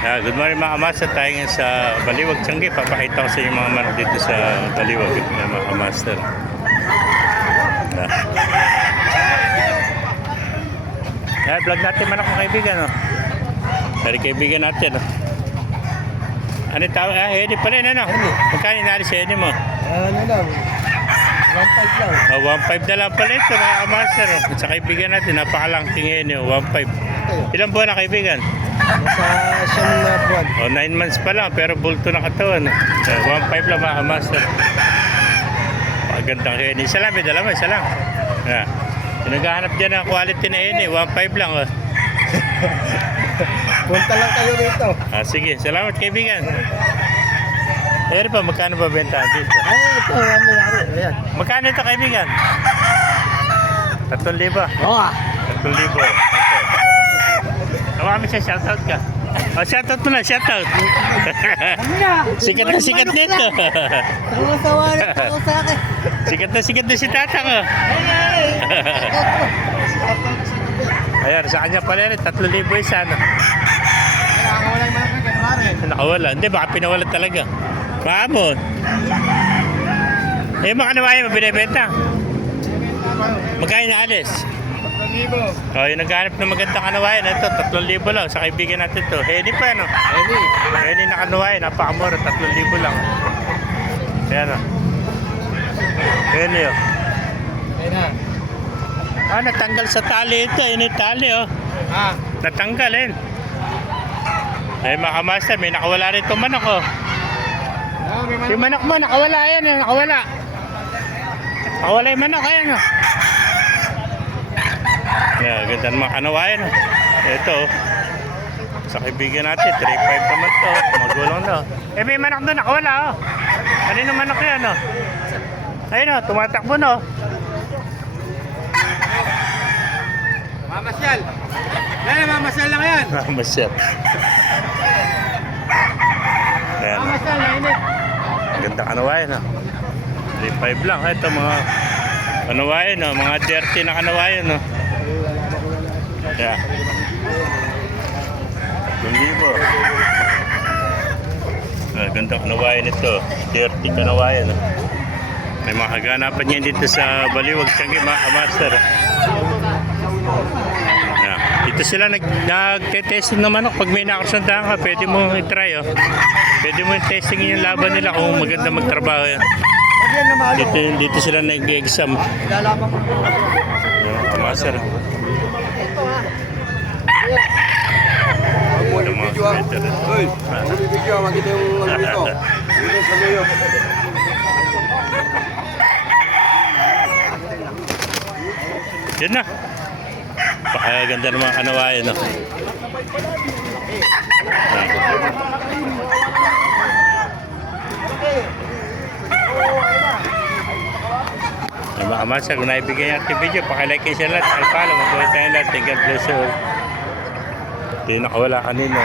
Good morning mga kamasa, tayo ngayon sa Baliwag, Tiangge. Papakita ko sa inyo mga manok dito sa Baliwag mga kamaster. Vlog natin manok mga kaibigan. Dari kaibigan natin. Ano tawag? Hedi pa rin ano? Magkano inalis sa hedi mo? Ano lang, 1.5 lang. 1.5 na lang pala ito mga kamaster. Sa kaibigan natin, napakalangking hedi. 1.5. Ilang buwan na kaibigan? Sa siyam na buwan. 9 months pa lang pero bulto na katawan. 1.5 lang mga kamaster. Pagandang heni. Isa lang, may dala mo, isa lang. Naghahanap dyan ng quality na heni. 1.5 lang. Punta lang kayo rito. Sige, salamat kaibigan. Pero pa, magkano ba benta dito? Ito, may-ari. Ayan. Magkano ito kaibigan? 3,000. Oo. 3,000. Tawami siya, shoutout ka. Shoutout mo na, shoutout. Sikat na sikat nito. Ako sa wala ako sa akin. Sikat na si Tatang. Ayan, sa kanya pala rin, 3,000 isa. Nakakawala yung mga kanwari. Nakawala. Hindi, baka pinawala talaga. Maamon. Mga kanawayan mo binibenta. Magkano na alis? 3,000. Yung naghanap ng magandang kanawayan. Ito, 3,000 lang. Sa kaibigan natin to. Hedi pa, no? Hedi na kanawayan. Napakamura, 3,000 lang. Ayan, o. Hedi, o. Ayan na. Natanggal sa tali ito. Yun yung tali, o. Natanggal, eh. Ay, mga kamaster, may nakawala rin itong manok, o. Yung manok mo, nakawala yan, eh. Nakawala. Nakawala yung manok, ayan, o. Ganda ng mga kanawayan. Ito, sa kaibigan natin, 3,500 naman to. Magulong na. May manok doon, nakawala. Kanino manok yan? Ayun, tumatakbo na. Mamasyal. Mamasyal lang yan. Mamasyal. Ayan. Mamasyal na init. Ganda kanawayan. 3,500 lang. Ito mga kanawayan, mga dirty na kanawayan. Yeah. 2,000. Ganda kanawayan ito. Dirty kanawayan. May mga kaganapan niyan dito sa Baliwag, Tiangge mga kamaster. Dito sila nag-testing ng manok. Pag may nakasundahan ka, pwede mo i-try. Pwede mo i-testing yung laban nila kung maganda magtrabaho yan. Dito sila nag-exam. Kamaster. Video, makita yung ano dito. Dito sa Mayo. Yan na. Pakaganda ng mga kanawayan. Mga kamasa, kung naibigay yung ating video, pakilike kayo sa lahat. Ay pala, mag-uwi tayo lahat. God bless you. Hindi nakawala kanina.